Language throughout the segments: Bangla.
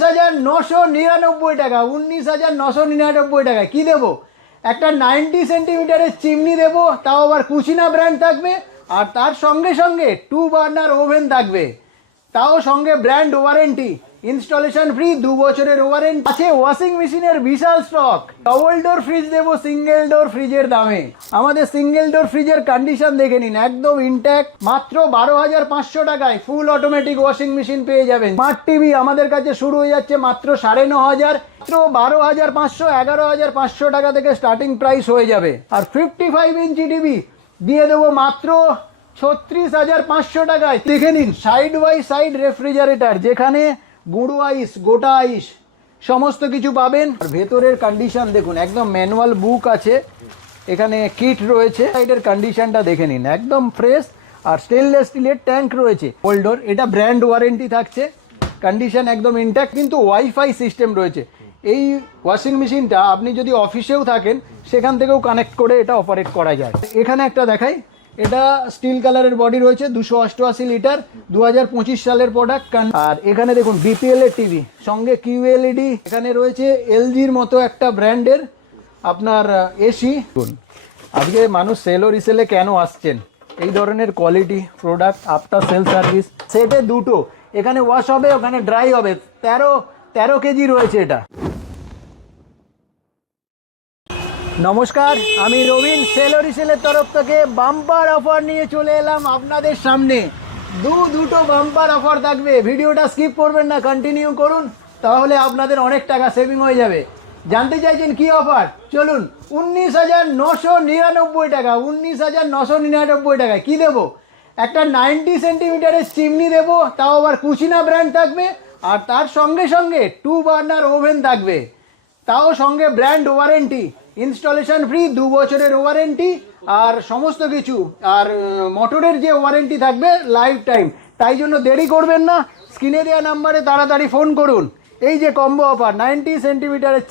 19,999 টাকা, 19,999 টাকায় কি দেবো? একটা 90 সেন্টিমিটারের চিমনি দেবো, তাও আবার কুচিনা ব্র্যান্ড থাকবে, আর তার সঙ্গে সঙ্গে 2 বার্নার ওভেন থাকবে, তাও সঙ্গে ব্র্যান্ড ওয়ারেন্টি, ইনস্টলেশন ফ্রি, 2 বছরের ওয়ারেন্টি আছে। ওয়াশিং মেশিনের বিশাল স্টক। ডবল ডোর ফ্রিজ দেবো সিঙ্গেল ডোর ফ্রিজের দামে। আমাদের সিঙ্গেল ডোর ফ্রিজের কন্ডিশন দেখে নিন, একদম ইনট্যাক্ট। মাত্র 12,500 টাকায় ফুল অটোমেটিক ওয়াশিং মেশিন পেয়ে যাবেন। স্মার্ট টিভি আমাদের কাছে শুরু হয়ে যাচ্ছে মাত্র 9,500, মাত্র 12,500, 11,500 টাকা থেকে স্টার্টিং প্রাইস হয়ে যাবে। আর 55 ইঞ্চি টিভি দিয়ে দেবো মাত্র 36,500 টাকায়। দেখে নিন সাইড বাই সাইড রেফ্রিজারেটর, যেখানে গুঁড়ো আইস, গোটা আইস সমস্ত কিছু পাবেন। আর ভেতরের কন্ডিশন দেখুন, একদম ম্যানুয়াল বুক আছে, এখানে কিট রয়েছে। সাইডের কন্ডিশনটা দেখে নিন, একদম ফ্রেশ। আর স্টেনলেস স্টিলের ট্যাঙ্ক রয়েছে। হোল্ডার, এটা ব্র্যান্ড ওয়ারেন্টি থাকছে, কন্ডিশন একদম ইনট্যাক্ট। কিন্তু ওয়াইফাই সিস্টেম রয়েছে। এই ওয়াশিং মেশিনটা আপনি যদি অফিসেও থাকেন সেখান থেকেও কানেক্ট করে এটা অপারেট করা যায়। এখানে একটা দেখাই, এটা স্টিল কালারের বডি রয়েছে, 288 লিটার, 2025 সালের প্রোডাক্ট। আর এখানে দেখুন বিপিএল এর টিভি, সঙ্গে কিউএলইডি। এখানে রয়েছে এলজির মতো একটা ব্র্যান্ডের আপনার এসি। আজকে মানুষ সেল ও রিসেলে কেন আসছেন? এই ধরনের quality product, after sale service. সেটে দুটো, এখানে ওয়াশ হবে, ওখানে ড্রাই হবে। 13 কেজি রয়েছে এটা। নমস্কার, আমি রবিন, সেল ও রিসেলের তরফ থেকে বাম্পার অফার নিয়ে চলে এলাম আপনাদের সামনে। দুটো বাম্পার অফার থাকবে, ভিডিওটা স্কিপ করবেন না, কন্টিনিউ করুন, তাহলে আপনাদের অনেক টাকা সেভিং হয়ে যাবে। জানতে চাইছেন কি অফার? চলুন। 19,999 টাকা, 19,999 টাকায় কি দেবো? একটা 90 সেন্টিমিটারের চিমনি দেবো, তাও আবার কুচিনা ব্র্যান্ড থাকবে, আর তার সঙ্গে সঙ্গে 2 বার্নার ওভেন থাকবে, তাও সঙ্গে ব্র্যান্ড ওয়ারেন্টি, ইনস্টলেশন ফ্রি, 2 বছরের ওয়ারেন্টি, আর সমস্ত কিছু। আর মোটরের যে ওয়ারেন্টি থাকবে লাইফ টাইম। তাই জন্য দেরি করবেন না, স্ক্রিনে দেওয়া নাম্বারে তাড়াতাড়ি ফোন করুন। এই যে কম্বো অফার, 90 সেন্টিমিটারের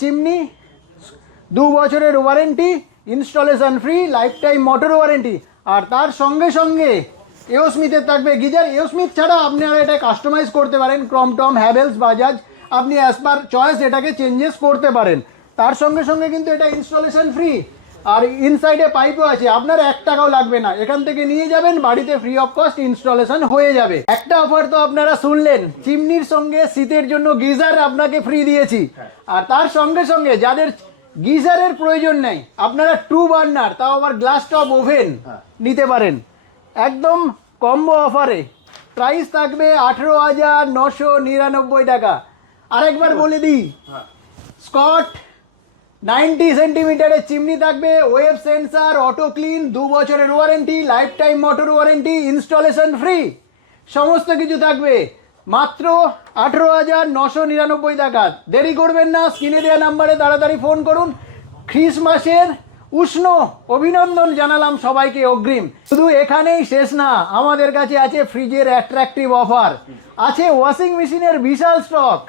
চিমনি, 2 বছরের warranty, installation free, lifetime motor warranty, আর তার সঙ্গে সঙ্গে এওস্মিথের থাকবে গিজার। এওস্মিথ ছাড়া আপনারা এটা কাস্টমাইজ করতে পারেন, ক্রমটম, হ্যাভেলস, বাজাজ, আপনি অ্যাজ পার চয়েস এটাকে চেঞ্জেস করতে পারেন। তার সঙ্গে সঙ্গে কিন্তু এটা ইনস্টলেশন ফ্রি, আর ইনসাইডে পাইপও আছে, আপনার 1 টাকাও লাগবে না। এখান থেকে নিয়ে যাবেন, বাড়িতে ফ্রি অফ কস্ট ইনস্টলেশন হয়ে যাবে। একটা অফার তো আপনারা শুনলেন, চিমনির সঙ্গে শীতের জন্য গিজার আপনাকে ফ্রি দিয়েছি। আর তার সঙ্গে সঙ্গে যাদের গিজারের প্রয়োজন নেই, আপনারা 2 বার্নার, তাও আবার গ্লাস টপ ওভেন নিতে পারেন একদম কম্বো অফারে। প্রাইস থাকবে 18,999 টাকা। আরেকবার বলে দিই, স্কট 90 সেন্টিমিটারের চিমনি থাকবে, ওয়েব সেন্সার, অটো ক্লিন, 2 বছরের warranty, life time motor warranty, installation free, সমস্ত কিছু থাকবে মাত্র 18,999 টাকা। দেরি করবেন না, স্ক্রিনে দেওয়া নাম্বারে তাড়াতাড়ি ফোন করুন। ক্রিসমাসের উষ্ণ অভিনন্দন জানালাম সবাইকে অগ্রিম। শুধু এখানেই শেষ না, আমাদের কাছে আছে ফ্রিজের অ্যাট্রাকটিভ অফার, আছে ওয়াশিং মেশিনের বিশাল স্টক,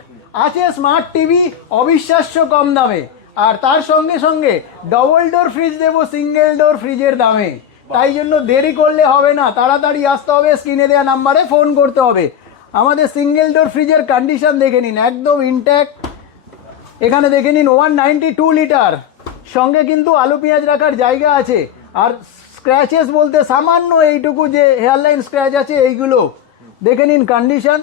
আছে স্মার্ট টিভি অবিশ্বাস্য কম দামে, আর তার সঙ্গে সঙ্গে ডবল ডোর ফ্রিজ দেবো সিঙ্গেল ডোর ফ্রিজের দামে। তাই জন্য দেরি করলে হবে না, তাড়াতাড়ি আসতে হবে, স্ক্রিনে দেওয়া নাম্বারে ফোন করতে হবে। আমাদের সিঙ্গেল ডোর ফ্রিজের কন্ডিশন দেখে নিন, একদম ইনট্যাক্ট। এখানে দেখে নিন 192 লিটার, সঙ্গে কিন্তু আলু পেঁয়াজ রাখার জায়গা আছে। আর স্ক্র্যাচেস বলতে সামান্য এইটুকু যে হেয়ারলাইন স্ক্র্যাচ আছে, এইগুলো দেখে নিন কন্ডিশন।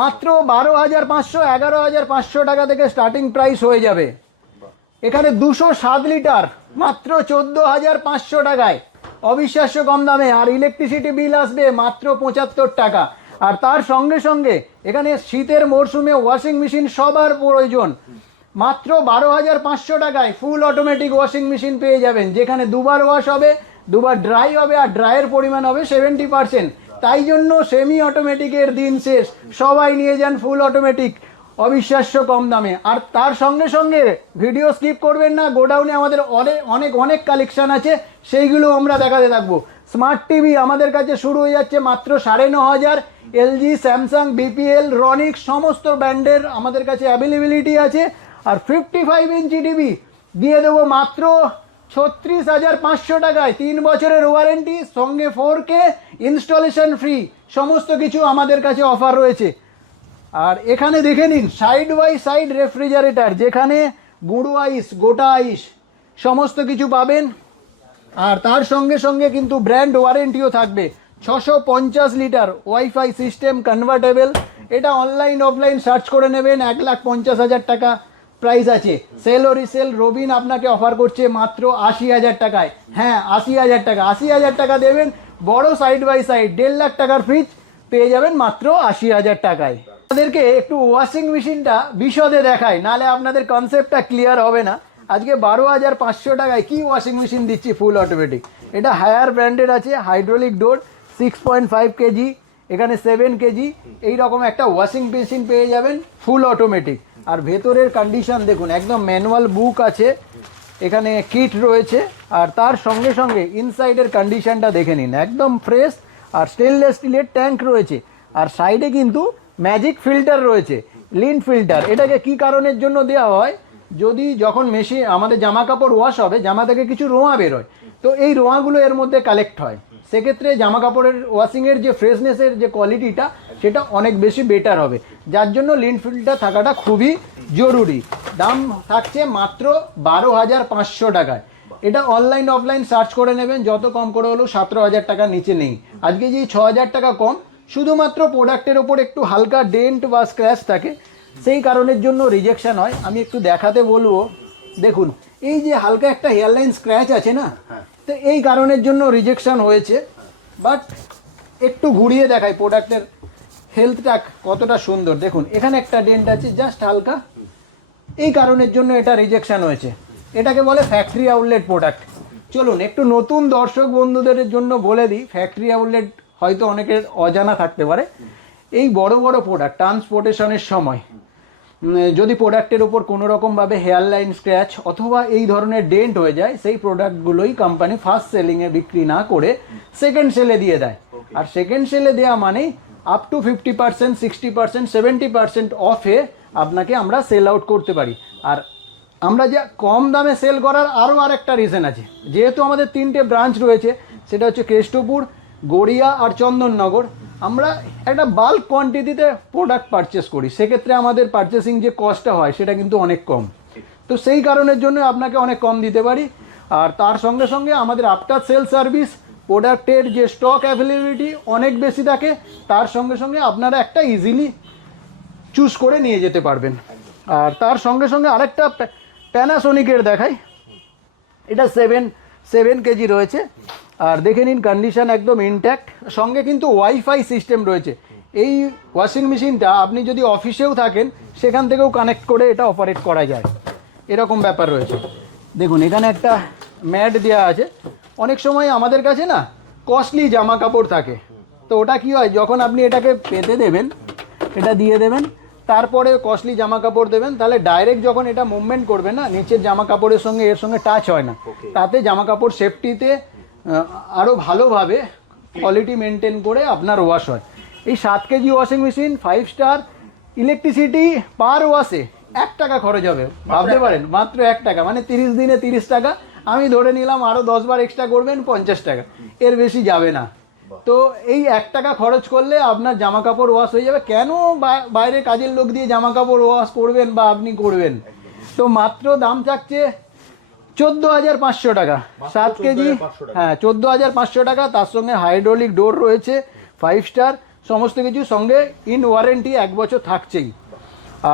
মাত্র 12,500, 11,500 টাকা থেকে স্টার্টিং প্রাইস হয়ে যাবে। এখানে 207 লিটার মাত্র 14,500 টাকায়, অবিশ্বাস্য কম দামে। আর ইলেকট্রিসিটি বিল আসবে মাত্র 75 টাকা। আর তার সঙ্গে সঙ্গে এখানে শীতের মরশুমে ওয়াশিং মেশিন সবার প্রয়োজন, মাত্র 12,500 টাকায় ফুল অটোমেটিক ওয়াশিং মেশিন পেয়ে যাবেন, যেখানে 2 বার ওয়াশ হবে, 2 বার ড্রাই হবে, আর ড্রাইয়ের পরিমাণ হবে 70%। তাই জন্য সেমি অটোমেটিকের দিন শেষ, সবাই নিয়ে যান ফুল অটোমেটিক, অবিশ্বাস্য কম দামে। আর তার সঙ্গে সঙ্গে ভিডিও স্কিপ করবেন না, গোডাউনে আমাদের অনেক কালেকশন আছে, সেইগুলো আমরা দেখাতে থাকবো। স্মার্ট টিভি আমাদের কাছে শুরু হয়ে যাচ্ছে মাত্র 9,500, এলজি, স্যামসাং, বিপিএল, রনিক্স সমস্ত ব্র্যান্ডের আমাদের কাছে অ্যাভেলেবিলিটি আছে। আর 55 ইঞ্চি টিভি দিয়ে দেবো মাত্র 36,500 টাকায়, 3 বছরের ওয়ারেন্টি, সঙ্গে 4K, ইনস্টলেশন ফ্রি, সমস্ত কিছু আমাদের কাছে অফার রয়েছে। আর এখানে দেখে নিন সাইড বাই সাইড রেফ্রিজারেটর, যেখানে গুঁড়ো আইস, গোটা আইস সমস্ত কিছু পাবেন। আর তার সঙ্গে সঙ্গে কিন্তু ব্র্যান্ড ওয়ারেন্টিও থাকবে। 650 লিটার ওয়াইফাই সিস্টেম কনভার্টেবল। এটা অনলাইন অফলাইন সার্চ করে নেবেন, 1,50,000 টাকা প্রাইস আছে। সেল ও রিসেল রবিন আপনাকে অফার করছে মাত্র 80,000 টাকায়। হ্যাঁ, 80,000 টাকা। 80,000 টাকা দেবেন, বড় সাইড বাই সাইড 1.5 লাখ টাকার ফ্রিজ পেয়ে যাবেন মাত্র 80,000 টাকায়। আপনাদেরকে একটু ওয়াশিং মেশিনটা বিশদে দেখাই, নাহলে আপনাদের কনসেপ্টটা ক্লিয়ার হবে না। আজকে 12,500 টাকায় কি ওয়াশিং মেশিন দিচ্ছি ফুল অটোমেটিক। এটা হায়ার ব্র্যান্ডের আছে, হাইড্রোলিক ডোর, 6.5 কেজি, এখানে 7 কেজি, এইরকম একটা ওয়াশিং মেশিন পেয়ে যাবেন ফুল অটোমেটিক। আর ভেতরের কন্ডিশন দেখুন, একদম ম্যানুয়াল বুক আছে, এখানে কিট রয়েছে। আর তার সঙ্গে সঙ্গে ইনসাইডের কন্ডিশনটা দেখে নিন, একদম ফ্রেশ। আর স্টেনলেস স্টিলের ট্যাঙ্ক রয়েছে। আর সাইডে কিন্তু ম্যাজিক ফিল্টার রয়েছে, লিন্ট ফিল্টার। এটাকে কি কারণের জন্য দেওয়া হয়, যদি যখন মেশিন আমাদের জামা কাপড় ওয়াশ হবে, জামা থেকে কিছু রোঁয়া বেরোয়, তো এই রোঁয়াগুলো এর মধ্যে কালেক্ট হয়। সেক্ষেত্রে জামা কাপড়ের ওয়াশিংয়ের যে ফ্রেশনেসের যে কোয়ালিটিটা, সেটা অনেক বেশি বেটার হবে। যার জন্য লিন্ট ফিল্টার থাকাটা খুবই জরুরি। দাম থাকছে মাত্র 12,500 টাকায়। এটা অনলাইন অফলাইন সার্চ করে নেবেন, যত কম করে হলেও 17,000 টাকার নিচে নেই। আজকে যে 6,000 টাকা কম, শুধুমাত্র প্রোডাক্টের ওপর একটু হালকা ডেন্ট বা স্ক্র্যাচ থাকে, সেই কারণের জন্য রিজেকশন হয়। আমি একটু দেখাতে বলবো, দেখুন এই যে হালকা একটা হেয়ারলাইন স্ক্র্যাচ আছে না, তো এই কারণের জন্য রিজেকশন হয়েছে। বাট একটু ঘুরিয়ে দেখাই প্রোডাক্টের হেলথটা কতটা সুন্দর। দেখুন এখানে একটা ডেন্ট আছে, জাস্ট হালকা, এই কারণের জন্য এটা রিজেকশন হয়েছে। এটাকে বলে ফ্যাক্টরি আউটলেট প্রোডাক্ট। চলুন একটু নতুন দর্শক বন্ধুদের জন্য বলে দিই, ফ্যাক্টরি আউটলেট হয়তো অনেকের অজানা থাকতে পারে। এই বড় বড় প্রোডাক্ট ট্রান্সপোর্টেশনের সময় যদি প্রোডাক্টের উপর কোনো রকমভাবে হেয়ারলাইন স্ক্র্যাচ অথবা এই ধরনের ডেন্ট হয়ে যায়, সেই প্রোডাক্টগুলোই কোম্পানি ফার্স্ট সেলিংয়ে বিক্রি না করে সেকেন্ড সেলে দিয়ে দেয়। আর সেকেন্ড সেলে দেওয়া মানেই আপ টু 50%, 60%, 70% অফে আপনাকে আমরা সেল আউট করতে পারি। আর আমরা যা কম দামে সেল করার আরও আরেকটা রিজন আছে, যেহেতু আমাদের 3টে ব্রাঞ্চ রয়েছে, সেটা হচ্ছে কেষ্টপুর, গড়িয়া আর চন্দননগর। আমরা একটা বাল্ক কোয়ান্টিটিতে প্রোডাক্ট পারচেস করি, সেক্ষেত্রে আমাদের পারচেসিং যে কস্টটা হয় সেটা কিন্তু অনেক কম। তো সেই কারণের জন্য আপনাকে অনেক কম দিতে পারি। আর তার সঙ্গে সঙ্গে আমাদের আফটার সেল সার্ভিস, প্রোডাক্টের যে স্টক অ্যাভেলেবিলিটি অনেক বেশি থাকে, তার সঙ্গে সঙ্গে আপনারা একটা ইজিলি চুজ করে নিয়ে যেতে পারবেন। আর তার সঙ্গে সঙ্গে আরেকটা প্যানাসোনিকের দেখাই, এটা 7 কেজি রয়েছে। আর দেখে নিন কন্ডিশন একদম ইনট্যাক্ট, সঙ্গে কিন্তু ওয়াইফাই সিস্টেম রয়েছে। এই ওয়াশিং মেশিনটা আপনি যদি অফিসেও থাকেন, সেখান থেকেও কানেক্ট করে এটা অপারেট করা যায়, এরকম ব্যাপার রয়েছে। দেখুন এখানে একটা ম্যাট দেওয়া আছে। অনেক সময় আমাদের কাছে না কস্টলি জামা কাপড় থাকে, তো ওটা কি হয়, যখন আপনি এটাকে পেতে দেবেন, এটা দিয়ে দেবেন, তারপরে কস্টলি জামা কাপড় দেবেন, তাহলে ডাইরেক্ট যখন এটা মুভমেন্ট করবে না, নিচের জামা কাপড়ের সঙ্গে এর সঙ্গে টাচ হয় না। তাতে জামা কাপড় সেফটিতে আরও ভালোভাবে কোয়ালিটি মেনটেন করে আপনার ওয়াশ হয়। এই 7 KG washing machine 5 star, electricity per ওয়াশে 1 টাকা খরচ হবে, ভাবতে পারেন, মাত্র 1 টাকা। মানে 30 দিনে 30 টাকা, আমি ধরে নিলাম আরও 10 বার এক্সট্রা করবেন 50 টাকা, এর বেশি যাবে না। তো এই 1 টাকা খরচ করলে আপনার জামা কাপড় ওয়াশ হয়ে যাবে। কেন বাইরে কাজের লোক দিয়ে জামা কাপড় ওয়াশ করবেন বা আপনি করবেন? তো মাত্র দাম থাকছে 14,500 টাকা 7 কেজি। হ্যাঁ, 14,500 টাকা। তার সঙ্গে হাইড্রোলিক ডোর রয়েছে, 5 স্টার, সমস্ত কিছু সঙ্গে ইন ওয়ারেন্টি 1 বছর থাকছেই।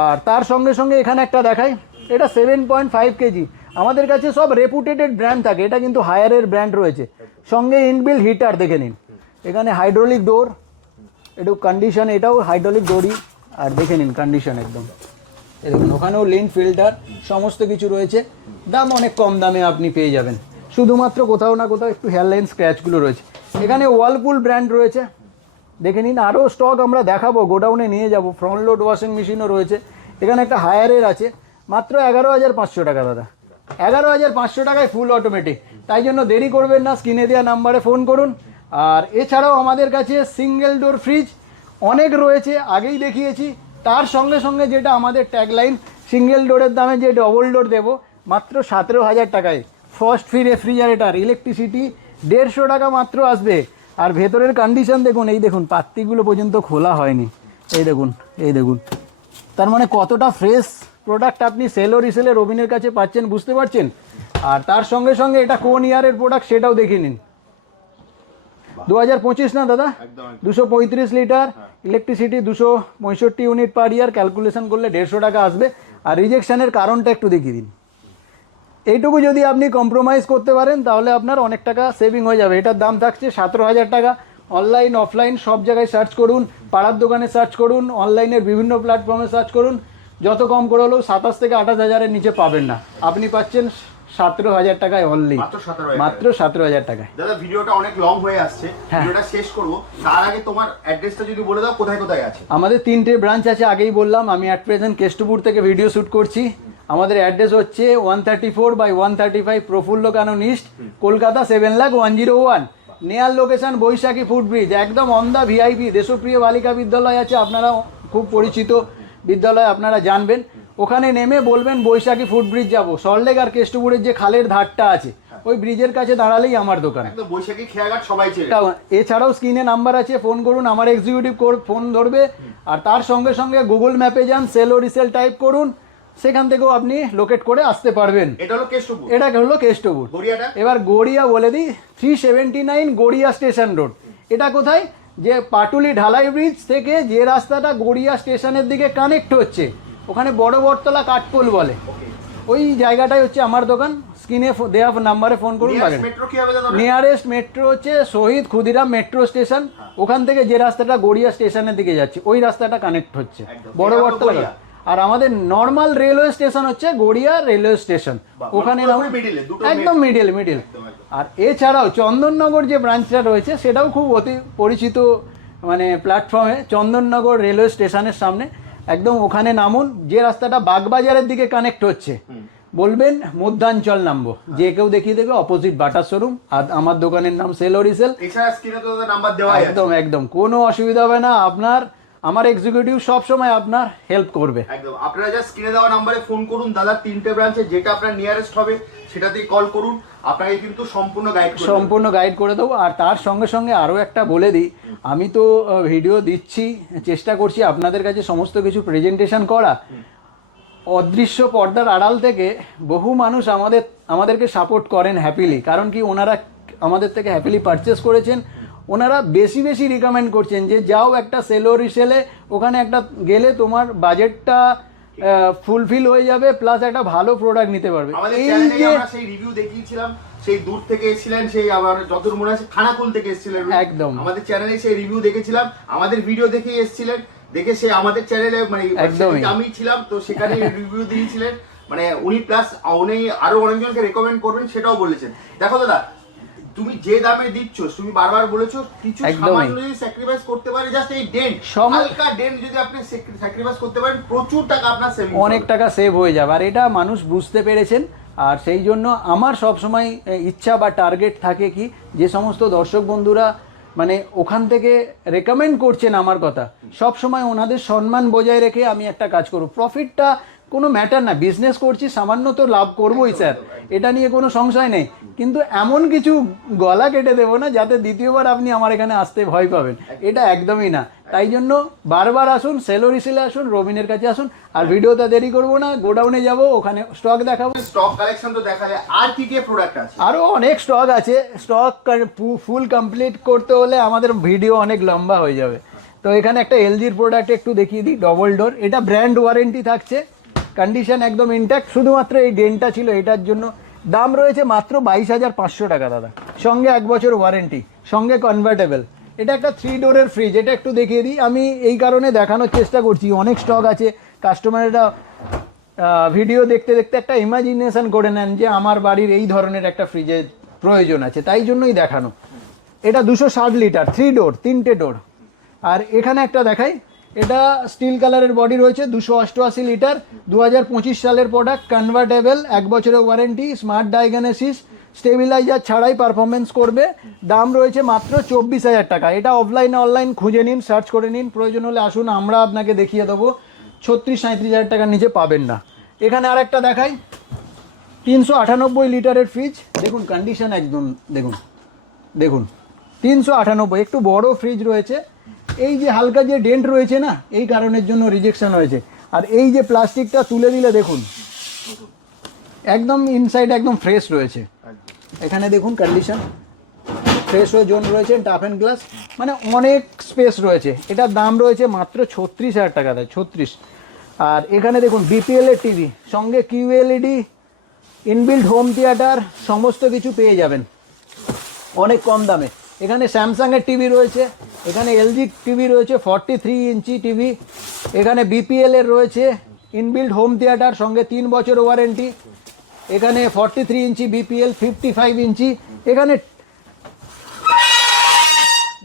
আর তার সঙ্গে সঙ্গে এখানে একটা দেখাই, এটা 7.5 কেজি। আমাদের কাছে সব রেপুটেটেড ব্র্যান্ড থাকে, এটা কিন্তু হায়ারের ব্র্যান্ড রয়েছে। সঙ্গে ইনবিল হিটার দেখে নিন, এখানে হাইড্রোলিক ডোর, একটু কন্ডিশন, এটাও হাইড্রোলিক ডোরই। আর দেখে নিন কন্ডিশন একদম, দেখুন ওখানেও লিন্ট ফিল্টার, সমস্ত কিছু রয়েছে। দাম অনেক কম দামে আপনি পেয়ে যাবেন, শুধুমাত্র কোথাও না কোথাও একটু হেয়ারলাইন স্ক্র্যাচগুলো রয়েছে। এখানে ওয়ালপুল ব্র্যান্ড রয়েছে, দেখে নিন। আরও স্টক আমরা দেখাবো, গোডাউনে নিয়ে যাব। ফ্রন্ট লোড ওয়াশিং মেশিনও রয়েছে। এখানে একটা হায়ারের আছে, মাত্র 11,500 টাকা দাদা, 11,500 টাকায় ফুল অটোমেটিক। তাই জন্য দেরি করবেন না, স্ক্রিনে দেওয়া নাম্বারে ফোন করুন। আর এছাড়াও আমাদের কাছে সিঙ্গেল ডোর ফ্রিজ অনেক রয়েছে, আগেই দেখিয়েছি। তার সঙ্গে সঙ্গে যেটা আমাদের ট্যাগলাইন, সিঙ্গেল ডোরের দামে যে ডবল ডোর দেবো মাত্র 17,000 টাকায়। ফার্স্ট ফ্রি রেফ্রিজারেটার, ইলেকট্রিসিটি 150 টাকা মাত্র আসবে। আর ভেতরের কন্ডিশন দেখুন, এই দেখুন পাত্তিগুলো পর্যন্ত খোলা হয়নি, এই দেখুন এই দেখুন, তার মানে কতটা ফ্রেশ প্রোডাক্ট আপনি সেল ও রিসেলে রবিনের কাছে পাচ্ছেন, বুঝতে পারছেন। আর তার সঙ্গে সঙ্গে এটা কোন ইয়ারের প্রোডাক্ট সেটাও দেখে নিন। 2025 না দাদা? 235 লিটার, ইলেকট্রিসিটি 265 ইউনিট পার ইয়ার, ক্যালকুলেশন করলে 150 টাকা আসবে। আর রিজেকশনের কারণটা একটু দেখিয়ে দিন। এইটুকু যদি আপনি কম্প্রোমাইজ করতে পারেন তাহলে আপনার অনেক টাকা সেভিং হয়ে যাবে। এটার দাম থাকছে 17,000 টাকা। অনলাইন অফলাইন সব জায়গায় সার্চ করুন, পাড়ার দোকানে সার্চ করুন, অনলাইনের বিভিন্ন প্ল্যাটফর্মে সার্চ করুন, যত কম করে হলেও 27 থেকে 28,000-এর নিচে পাবেন না। আপনি পাচ্ছেন 17,000 টাকায় অনলি, মাত্র 17,000 টাকায়। দাদা ভিডিওটা অনেক লং হয়ে আসছে, ভিডিওটা শেষ করব, তার আগে তোমার অ্যাড্রেসটা যদি বলে দাও, কোথায় কোথায় আছে? আমাদের 3টে ব্রাঞ্চ আছে, আগেই বললাম। আমি অ্যাট প্রেজেন্ট কেষ্টপুর থেকে ভিডিও শ্যুট করছি। আমাদের অ্যাড্রেস হচ্ছে 134/135 প্রফুল্ল কানন ইস্ট, কলকাতা 7,01,101। নেয়ার লোকেশন বৈশাখী ফুটব্রিজ, একদম অন দা ভিআইপি। দেশপ্রিয় বালিকা বিদ্যালয় আছে, আপনারা খুব পরিচিত বিদ্যালয়, আপনারা জানবেন। ওখানে নেমে বলবেন বৈশাখী ফুটব্রিজ যাবো। সল্টলেক আর কেষ্টপুরের যে খালের ধারটা আছে, ওই ব্রিজের কাছে দাঁড়ালেই আমার দোকান। একদম বৈশাখী খেয়াঘাট সবাই চেনে। এছাড়াও স্ক্রিনে নাম্বার আছে, ফোন করুন, আমার এক্সিকিউটিভ ফোন ধরবে। আর তার সঙ্গে সঙ্গে গুগল ম্যাপে যান, সেল ও রিসেল টাইপ করুন, সেখান থেকেও আপনি লোকেট করে আসতে পারবেন। এটা হলো কেষ্টপুর, এটা হলো কেষ্টপুর। এবার গড়িয়া বলে দিই, 379 গড়িয়া স্টেশন রোড। এটা কোথায়? যে পাটুলি ঢালাই ব্রিজ থেকে যে রাস্তাটা গড়িয়া স্টেশনের দিকে কানেক্ট হচ্ছে, ওখানে বড় বটতলা কাঠপোল বলে, ওই জায়গাটাই হচ্ছে আমার দোকান। স্ক্রিনে দেওয়া নাম্বারে ফোন করুন। নিয়ারেস্ট মেট্রো হচ্ছে শহীদ ক্ষুদিরাম মেট্রো স্টেশন। ওখান থেকে যে রাস্তাটা গড়িয়া স্টেশনের দিকে যাচ্ছে, ওই রাস্তাটা কানেক্ট হচ্ছে বড় বটতলা। আর আমাদের নর্মাল রেলওয়ে স্টেশন হচ্ছে গড়িয়া রেলওয়ে স্টেশন, ওখানে একদম মিডিল। আর এছাড়াও চন্দননগর যে ব্রাঞ্চটা রয়েছে, সেটাও খুব অতি পরিচিত মানে প্ল্যাটফর্মে, চন্দননগর রেলওয়ে স্টেশনের সামনে, একদম ওখানে নামুন। যে রাস্তাটা বাগবাজারের দিকে কানেক্ট হচ্ছে, বলবেন মধ্যাঞ্চল নামবো, যে কেউ দেখিয়ে দেবে অপোজিট বাটার শোরুম। আর আমার দোকানের নাম সেল ও রিসেল। একদম কোনো অসুবিধা হবে না আপনার। আমার এক্সিকিউটিভ সব সময় আপনার হেল্প করবে। একদম আপনারা যা স্ক্রিনে দেওয়া নম্বরে ফোন করুন, দাদা 3টে ব্রাঞ্চে যেটা আপনার নিয়ারেস্ট হবে সেটাতেই কল করুন, আপনাকে কিন্তু সম্পূর্ণ গাইড করে দেবো। আর তার সঙ্গে সঙ্গে আরও একটা বলে দিই, আমি তো ভিডিও দিচ্ছি, চেষ্টা করছি আপনাদের কাছে সমস্ত কিছু প্রেজেন্টেশন করা। অদৃশ্য পর্দার আড়াল থেকে বহু মানুষ আমাদেরকে সাপোর্ট করেন হ্যাপিলি। কারণ কি, ওনারা আমাদের থেকে হ্যাপিলি পারচেস করেছেন। ওনারা বেশি রিকমেন্ড করছেন যে যাও একটা সেল ও রিসেলে, ওখানে একটা গেলে তোমার বাজেটটা ফুলফিল হয়ে যাবে, প্লাস একটা ভালো প্রোডাক্ট নিতে পারবে। এই যে আমরা সেই রিভিউ দেখিয়েছিলাম, সেই দূর থেকে এসেছিলেন, সেই আবার যতদূর মনে আছে খানাকুল থেকে এসেছিলেন, একদম আমাদের চ্যানেলে সেই রিভিউ দেখেছিলাম, আমাদের ভিডিও দেখে এসেছিলেন, দেখে সে আমাদের চ্যানেলে মানে আমি ছিলাম তো সেখানে রিভিউ দিয়েছিলেন। মানে উনি প্লাস উনি আরো অনেকজনকে রেকমেন্ড করবেন সেটাও বলেছেন। দেখো দাদা, তুমি যে দামে দিচ্ছ, তুমি বারবার বলেছো কিছু সামান্য যদি স্যাক্রিফাইস করতে পারে, জাস্ট এই ডেন্ট, হালকা ডেন্ট যদি আপনি স্যাক্রিফাইস করতে পারেন, প্রচুর টাকা আপনার সেভিং, অনেক টাকা সেভ হয়ে যাবে। আর এটা মানুষ বুঝতে পেরেছেন। আর সেই জন্য আমার সবসময় ইচ্ছা বা টার্গেট থাকে কি, যে সমস্ত দর্শক বন্ধুরা মানে ওখান থেকে রেকমেন্ড করছেন আমার কথা, সব সময় ওনাদের সম্মান বজায় রেখে আমি একটা কাজ করব। প্রফিটটা কোনো ম্যাটার না, বিজনেস করছি, সামান্য তো লাভ করবোই স্যার, এটা নিয়ে কোনো সংশয় নেই। কিন্তু এমন কিছু গলা কেটে দেবো না যাতে দ্বিতীয়বার আপনি আমার এখানে আসতে ভয় পাবেন, এটা একদমই না। তাই জন্য বারবার আসুন, সেল ও রিসেলে আসুন, রবিনের কাছে আসুন। আর ভিডিওটা দেরি করবো না, গোডাউনে যাব, ওখানে স্টক দেখাবো। স্টক কালেকশন তো দেখালে, আর কি প্রোডাক্ট আছে? আরও অনেক স্টক আছে। স্টক ফুল কমপ্লিট করতে হলে আমাদের ভিডিও অনেক লম্বা হয়ে যাবে। তো এখানে একটা এলজির প্রোডাক্ট একটু দেখিয়ে দিই, ডবল ডোর। এটা ব্র্যান্ড ওয়ারেন্টি থাকছে, কন্ডিশন একদম ইনট্যাক্ট, শুধুমাত্র এই ডেন্টটা ছিল এটার জন্য। দাম রয়েছে মাত্র 22,500 টাকা দাদা, সঙ্গে 1 বছর ওয়ারেন্টি, সঙ্গে কনভার্টেবল। এটা একটা 3 ডোরের ফ্রিজ, এটা একটু দেখিয়ে দিই। আমি এই কারণে দেখানোর চেষ্টা করছি, অনেক স্টক আছে, কাস্টমারেরা ভিডিও দেখতে দেখতে একটা ইমাজিনেশন করে নেন যে আমার বাড়ির এই ধরনের একটা ফ্রিজের প্রয়োজন আছে, তাই জন্যই দেখানো। এটা 260 লিটার, 3 ডোর, 3টে ডোর। আর এখানে একটা দেখাই, এটা স্টিল কালারের বডি রয়েছে, 288 লিটার, 2025 সালের প্রোডাক্ট, কনভার্টেবল, 1 বছরের ওয়ারেন্টি, স্মার্ট ডায়াগনোসিস, স্টেবিলাইজার ছাড়াই পারফরমেন্স করবে। দাম রয়েছে মাত্র 24,000 টাকা। এটা অফলাইনে অনলাইন খুঁজে নিন, সার্চ করে নিন, প্রয়োজন হলে আসুন, আমরা আপনাকে দেখিয়ে দেবো। 36-37,000 টাকার নিচে পাবেন না। এখানে আর একটা দেখাই, 398 লিটারের ফ্রিজ, দেখুন কন্ডিশন একদম, দেখুন 398, একটু বড় ফ্রিজ রয়েছে, এই যে হালকা যে ডেন্ট রয়েছে না, এই কারণের জন্য রিজেকশন হয়েছে। আর এই যে প্লাস্টিকটা তুলে দিলে দেখুন একদম ইনসাইড একদম ফ্রেশ রয়েছে। এখানে দেখুন কন্ডিশন ফ্রেশ হয়ে জোন রয়েছে, টাফ অ্যান্ড গ্লাস, মানে অনেক স্পেস রয়েছে। এটার দাম রয়েছে মাত্র 36,000 টাকা, দেয় 36। আর এখানে দেখুন বিপিএল এর টিভি, সঙ্গে কিউএলইডি, ইনবিল্ড হোম থিয়েটার, সমস্ত কিছু পেয়ে যাবেন অনেক কম দামে। এখানে স্যামসাংয়ের টিভি রয়েছে, এখানে এলজি টিভি রয়েছে 43 ইঞ্চি টিভি, এখানে বিপিএল এর রয়েছে ইনবিল্ড হোম থিয়েটার, সঙ্গে 3 বছর ওয়ারেন্টি। এখানে 43 ইঞ্চি বিপিএল, 55 ইঞ্চি। এখানে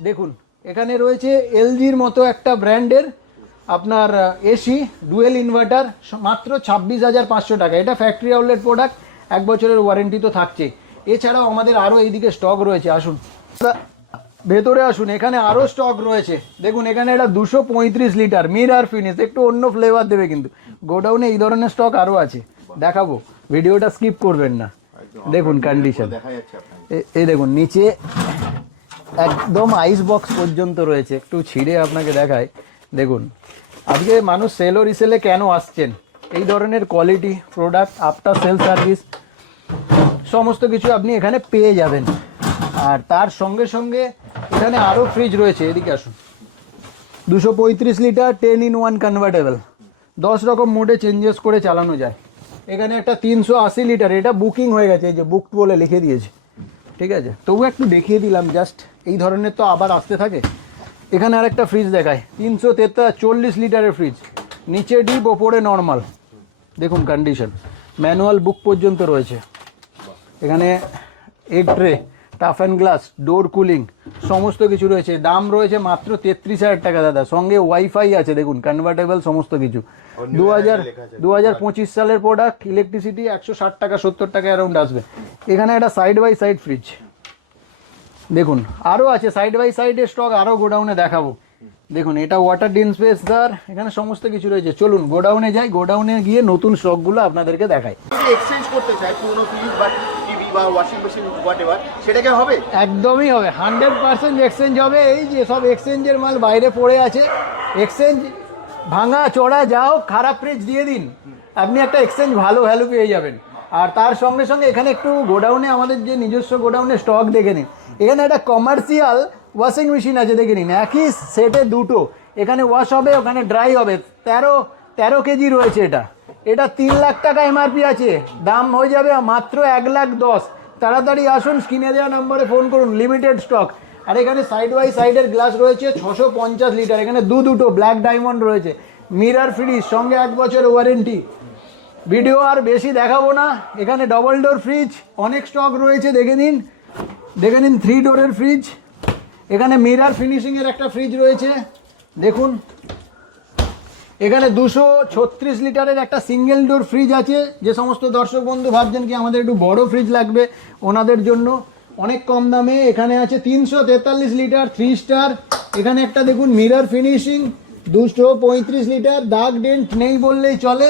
দেখুন এখানে রয়েছে এলজির মতো একটা ব্র্যান্ডের আপনার এসি ডুয়েল ইনভার্টার, মাত্র 26,500 টাকা। এটা ফ্যাক্টরি আউটলেট প্রোডাক্ট, 1 বছরের ওয়ারেন্টি তো থাকছে। এছাড়াও আমাদের আরও এইদিকে স্টক রয়েছে, আসুন ভেতরে আসুন, এখানে আরও স্টক রয়েছে। দেখুন এখানে এটা 235 লিটার মিরর ফিনিশ, একটু অন্য ফ্লেভার দেবে, কিন্তু গোডাউনে এই ধরনের স্টক আরও আছে, দেখাবো, ভিডিওটা স্কিপ করবেন না। দেখুন কন্ডিশন, এই দেখুন নিচে একদম আইস বক্স পর্যন্ত রয়েছে, একটু ছিঁড়ে আপনাকে দেখায়। দেখুন আজকে মানুষ সেল ও রিসেলে কেন আসছেন, এই ধরনের quality product, after sale service সমস্ত কিছু আপনি এখানে পেয়ে যাবেন। আর তার সঙ্গে সঙ্গে এখানে আরও ফ্রিজ রয়েছে, এদিকে আসুন, 235 লিটার 10-in-1 কনভার্টেবল, 10 রকম মোডে চেঞ্জেস করে চালানো যায়। এখানে একটা 380 লিটার, এটা বুকিং হয়ে গেছে, এই যে বুকড বলে লিখে দিয়েছে, ঠিক আছে, তবু একটু দেখিয়ে দিলাম জাস্ট, এই ধরনের তো আবার আসতে থাকে। এখানে আরেকটা ফ্রিজ দেখায়, 340 লিটারের ফ্রিজ, নিচে ডিপ ওপরে নর্মাল, দেখুন কন্ডিশন, ম্যানুয়াল বুক পর্যন্ত রয়েছে। এখানে egg tray, tough and glass, door cooling, সমস্ত কিছু রয়েছে। দাম রয়েছে মাত্র 33,000 টাকা দাদা, সঙ্গে ওয়াইফাই আছে, দেখুন কনভার্টেবল সমস্ত কিছু। 2025 সালের প্রোডাক্ট, ইলেকট্রিসিটি 160 টাকা 70 টাকা অ্যারাউন্ড আসবে। এখানে একটা সাইড বাই সাইড ফ্রিজ দেখুন, আরও আছে সাইড বাই সাইডের স্টক, আরও গোডাউনে দেখাবো। দেখুন এটা ওয়াটার ডিসপেন্সার, এখানে সমস্ত কিছু রয়েছে। চলুন গোডাউনে যাই, গোডাউনে গিয়ে নতুন স্টকগুলো আপনাদেরকে দেখাই। এক্সচেঞ্জ করতে চাই পুরনো ফ্রিজ বা টিভি বা ওয়াশিং মেশিন হোয়াটএভার, সেটাকে হবে? একদমই হবে, 100% এক্সচেঞ্জ হবে। এই যে সব এক্সচেঞ্জের মাল বাইরে পড়ে আছে, এক্সচেঞ্জ ভাঙা চড়া যাও, খারাপ ফ্রিজ দিয়ে দিন, আপনি একটা এক্সচেঞ্জ ভালো ভ্যালু পেয়ে যাবেন। আর তার সঙ্গে সঙ্গে এখানে একটু গোডাউনে, আমাদের যে নিজস্ব গোডাউনে স্টক দেখে নিন। এখানে একটা কমার্শিয়াল ওয়াশিং মেশিন আছে, দেখে নিন, একই সেটে দুটো, এখানে ওয়াশ হবে, ওখানে ড্রাই হবে। 13 কেজি রয়েছে এটা, এটা 3 লাখ টাকা এমআরপি আছে, দাম হয়ে যাবে মাত্র 1,10,000। তাড়াতাড়ি আসুন, স্ক্রিনে দেওয়া নম্বরে ফোন করুন, লিমিটেড স্টক। আর এখানে সাইড বাই সাইডের গ্লাস রয়েছে 650 লিটার, এখানে দুটো ব্ল্যাক ডায়মন্ড রয়েছে, মিরর ফ্রিজ, সঙ্গে 1 বছর ওয়ারেন্টি। ভিডিও আর বেশি দেখাবো না। এখানে ডবল ডোর ফ্রিজ অনেক স্টক রয়েছে, দেখে নিন 3 ডোরের ফ্রিজ। এখানে মিরর ফিনিশিংয়ের একটা ফ্রিজ রয়েছে, দেখুন। এখানে 236 লিটারের একটা সিঙ্গেল ডোর ফ্রিজ আছে। যে সমস্ত দর্শক বন্ধু ভাবছেন কি আমাদের একটু বড় ফ্রিজ লাগবে, ওনাদের জন্য অনেক কম দামে এখানে আছে 343 লিটার 3 স্টার। এখানে একটা দেখুন মিরর ফিনিশিং 235 লিটার, দাগ ডেন্ট নেই বললেই চলে।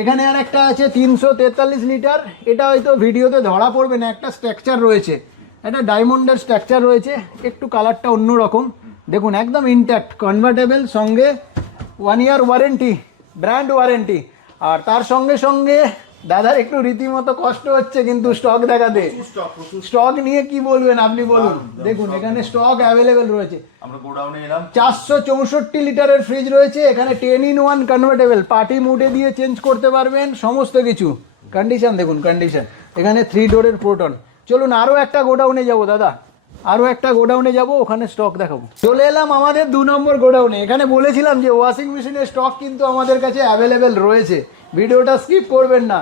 এখানে আর একটা আছে 343 লিটার, এটা হয়তো ভিডিওতে ধরা পড়বে না, একটা স্ট্রাকচার রয়েছে, একটা ডায়মন্ডের স্ট্রাকচার রয়েছে, একটু কালারটা অন্যরকম। দেখুন একদম ইনট্যাক্ট, কনভার্টেবল, সঙ্গে 1 ইয়ার ওয়ারেন্টি, ব্র্যান্ড ওয়ারেন্টি। আর তার সঙ্গে সঙ্গে দাদার একটু রীতিমতো কষ্ট হচ্ছে কিন্তু স্টক দেখাতে, স্টক নিয়ে কি বলবেন আপনি বলুন। দেখুন এখানে স্টক অ্যাভেলেবেল রয়েছে। আমরা গোডাউনে এলাম, 464 লিটারের ফ্রিজ রয়েছে, এখানে 10-in-1 কনভার্টেবল, পার্টি মুডে দিয়ে চেঞ্জ করতে পারবেন সমস্ত কিছু। কন্ডিশন দেখুন, কন্ডিশন। এখানে 3 ডোরের প্রোটন। চলুন আরও একটা গোডাউনে যাব দাদা, আরও একটা গোডাউনে যাব, ওখানে স্টক দেখাবো। চলে এলাম আমাদের 2 নম্বর গোডাউনে। এখানে বলেছিলাম যে ওয়াশিং মেশিনের স্টক কিন্তু আমাদের কাছে অ্যাভেলেবেল রয়েছে, ভিডিওটা স্কিপ করবেন না।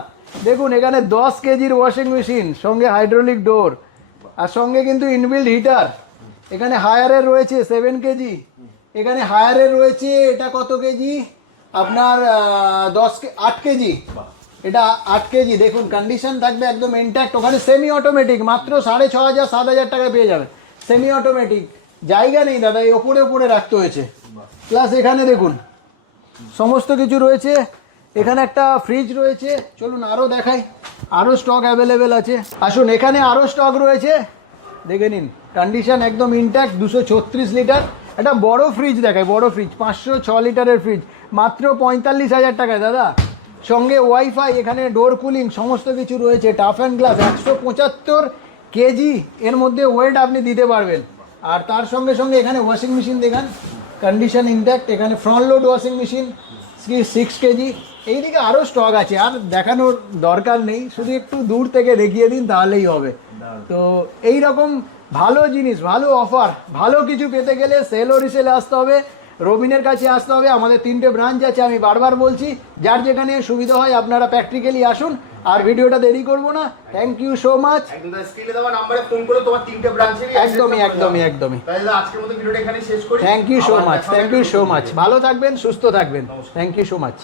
দেখুন এখানে 10 কেজির ওয়াশিং মেশিন, সঙ্গে হাইড্রোলিক ডোর, আর সঙ্গে কিন্তু ইনবিল্ড হিটার। এখানে হায়ারের রয়েছে 7 কেজি, এখানে হায়ারের রয়েছে, এটা কত কেজি আপনার 8 কেজি, এটা 8 কেজি। দেখুন কন্ডিশন থাকবে একদম ইনট্যাক্ট। ওখানে সেমি অটোমেটিক, মাত্র 6,500-7,000 টাকায় পেয়ে যাবেন সেমি অটোমেটিক। জায়গা নেই দাদা, এই ওপরে রাখতে হয়েছে। প্লাস এখানে দেখুন সমস্ত কিছু রয়েছে। এখানে একটা ফ্রিজ রয়েছে, চলুন আরও দেখাই, আরও স্টক অ্যাভেলেবেল আছে। আসুন এখানে আরও স্টক রয়েছে, দেখে নিন, কন্ডিশন একদম ইনট্যাক্ট, 236 লিটার। একটা বড় ফ্রিজ দেখায়, বড় ফ্রিজ 506 লিটারের ফ্রিজ মাত্র 45,000 টাকায় দাদা। সঙ্গে ওয়াইফাই, এখানে ডোর কুলিং সমস্ত কিছু রয়েছে, টাফ অ্যান্ড গ্লাস, 175 কেজি এর মধ্যে ওয়েট আপনি দিতে পারবেন। আর তার সঙ্গে সঙ্গে এখানে ওয়াশিং মেশিন দেখান, কন্ডিশন ইনট্যাক্ট, এখানে front load washing machine 6 KG. এইদিকে আরও স্টক আছে, আর দেখানোর দরকার নেই, শুধু একটু দূর থেকে দেখিয়ে দিন তাহলেই হবে। তো এই রকম ভালো জিনিস, ভালো অফার, ভালো কিছু পেতে গেলে সেল ও রিসেলে আসতে হবে, রবিনের কাছে আসতে হবে। আমাদের 3টে ব্রাঞ্চ আছে, আমি বারবার বলছি, যার যেখানে সুবিধা হয় আপনারা প্র্যাকটিক্যালি আসুন। আর ভিডিওটা দেরি করবো না, থ্যাংক ইউ সো মাচ। একদম স্ক্রিনে দেওয়া নম্বরে ফোন করে তোমার 3টে ব্রাঞ্চেরই একদমই। তাহলে আজকের মতো ভিডিওটা এখানে শেষ করি। Thank you so much, thank you so much. ভালো থাকবেন, সুস্থ থাকবেন, থ্যাংক ইউ সো মাচ।